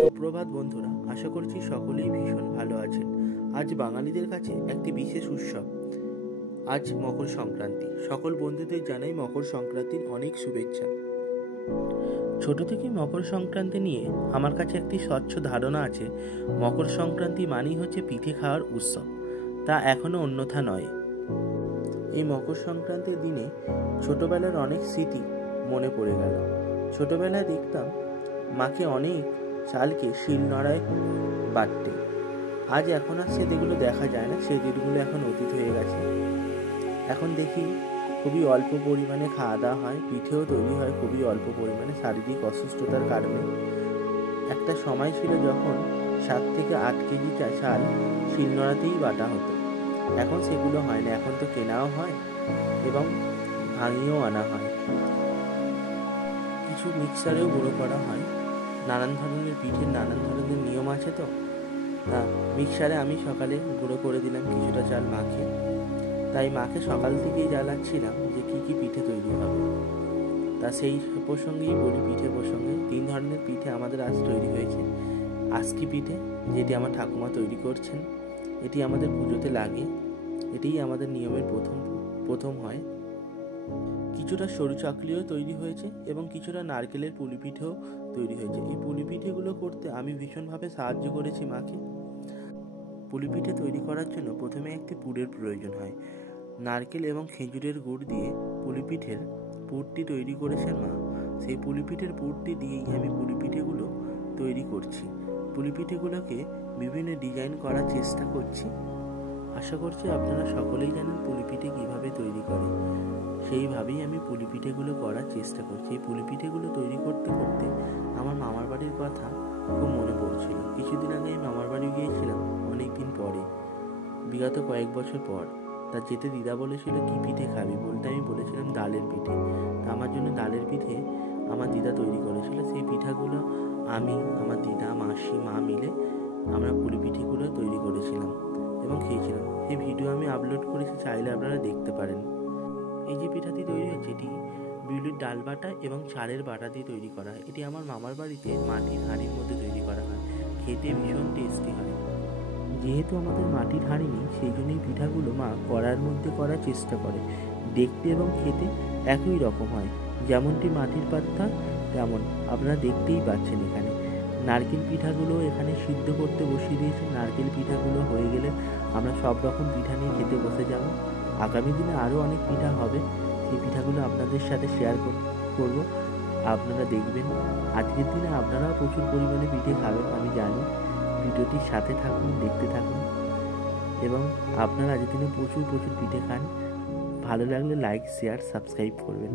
সুপ্রভাত বন্ধুরা, আশা করছি সকলেই ভীষণ ভালো আছেন। আজ বাঙালিদের কাছে একটি বিশেষ উৎসব, আজ মকর সংক্রান্তি। সকল বন্ধুদের জানাই মকর সংক্রান্তির অনেক শুভেচ্ছা। ছোট থেকেই মকর সংক্রান্তি নিয়ে আমার কাছে একটি স্বচ্ছ ধারণা আছে। মকর সংক্রান্তি মানেই হচ্ছে পিঠে খাওয়ার উৎসব, তা এখনো অন্যথা নয়। এই মকর সংক্রান্তির দিনে ছোটবেলার অনেক স্মৃতি মনে পড়ে গেল। ছোটবেলায় দেখতাম মাকে অনেক চালকে শিলনোড়ায় বাটতে। আজ এখন আর সেগুলো দেখা যায় না, সেই দিনগুলো এখন অতীত হয়ে গেছে। এখন দেখি খুবই অল্প পরিমাণে খাওয়া দাওয়া হয়, পিঠেও তৈরি হয় খুবই অল্প পরিমাণে, শারীরিক অসুস্থতার কারণে। একটা সময় ছিল যখন 7 থেকে 8 কেজি চাল শিলনোড়াতেই বাটা হতো। এখন সেগুলো হয় না, এখন তো কেনাও হয় এবং ভাঙিয়েও আনা হয়। কিছু মিক্সারেও গুঁড়ো করা হয়। নানান ধরনের পিঠের নানান ধরনের নিয়ম আছে, তো তা মিক্সারে আমি সকালে গুঁড়ো করে দিলাম কিছুটা চাল মাখে। তাই মাকে সকাল থেকেই জ্বালাচ্ছিলাম যে কি কি পিঠে তৈরি হবে। তা সেই প্রসঙ্গেই বলি, পিঠে প্রসঙ্গে 3 ধরনের পিঠে আমাদের আজ তৈরি হয়েছে। আজকি পিঠে, যেটি আমার ঠাকুমা তৈরি করছেন, এটি আমাদের পুজোতে লাগে, এটিই আমাদের নিয়মের প্রথম হয়। কিছুটা সরু চাকলিও তৈরি হয়েছে এবং কিছুটা নারকেলের পুলি পিঠেও তৈরি হয়েছে। এই পুলি পিঠেগুলো করতে আমি ভীষণভাবে সাহায্য করেছি মাকে। পুলি পিঠে তৈরি করার জন্য প্রথমে একটি পুরের প্রয়োজন হয়। নারকেল এবং খেজুরের গুড় দিয়ে পুলি পিঠের পুরটি তৈরি করেছেন মা। সেই পুলি পিঠের পুরটি দিয়েই আমি পুলি পিঠেগুলো তৈরি করছি। পুলি পিঠেগুলোকে বিভিন্ন ডিজাইন করার চেষ্টা করছি। আশা করছি আপনারা সকলেই জানেন পুলি পিঠে কীভাবে তৈরি করে, সেইভাবেই আমি পুলি পিঠেগুলো করার চেষ্টা করছি। এই পুলি পিঠেগুলো তৈরি করতে করতে আমার মামার বাড়ির কথা খুব মনে পড়ছিল। কিছুদিন আগে আমি মামার বাড়ি গিয়েছিলাম, অনেক দিন পরে, বিগত কয়েক বছর পর। তা যেতে দিদা বলেছিল কি পিঠে খাবি, বলতে আমি বলেছিলাম ডালের পিঠে। তা আমার জন্য ডালের পিঠে আমার দিদা তৈরি করেছিল। সেই পিঠাগুলো আমি, আমার দিদা, মাসি, মা মিলে আমরা পুলি পিঠেগুলো তৈরি করেছিলাম এবং খেয়েছিলাম। এই ভিডিও আমি আপলোড করেছি, চাইলে আপনারা দেখতে পারেন। এই যে পিঠাটি তৈরি হচ্ছে, এটি বিউলির ডাল বাটা এবং চালের বাটা দিয়ে তৈরি করা হয়। এটি আমার মামার বাড়িতে মাটির হাঁড়ির মধ্যে তৈরি করা হয়, খেতে ভীষণ টেস্টি হয়। যেহেতু আমাদের মাটির হাঁড়ি নেই, সেই জন্যই পিঠাগুলো মা কড়ার মধ্যে করার চেষ্টা করে। দেখতে এবং খেতে একই রকম হয়, যেমনটি মাটির পাত্তা তেমন আপনারা দেখতেই পাচ্ছেন। এখানে নারকেল পিঠাগুলো এখানে সিদ্ধ করতে বসিয়ে দিয়েছে। নারকেল পিঠাগুলো হয়ে গেলে আমরা সব রকম পিঠা নিয়ে খেতে বসে যাব। আগামী দিনে আরও অনেক পিঠা হবে, সেই পিঠাগুলো আপনাদের সাথে শেয়ার করব, আপনারা দেখবেন। আজকের দিনে আপনারাও প্রচুর পরিমাণে পিঠে খাবেন আমি জানি। ভিডিওটির সাথে থাকুন, দেখতে থাকুন এবং আপনারা আজকের দিনে প্রচুর পিঠে খান। ভালো লাগলে লাইক, শেয়ার, সাবস্ক্রাইব করবেন।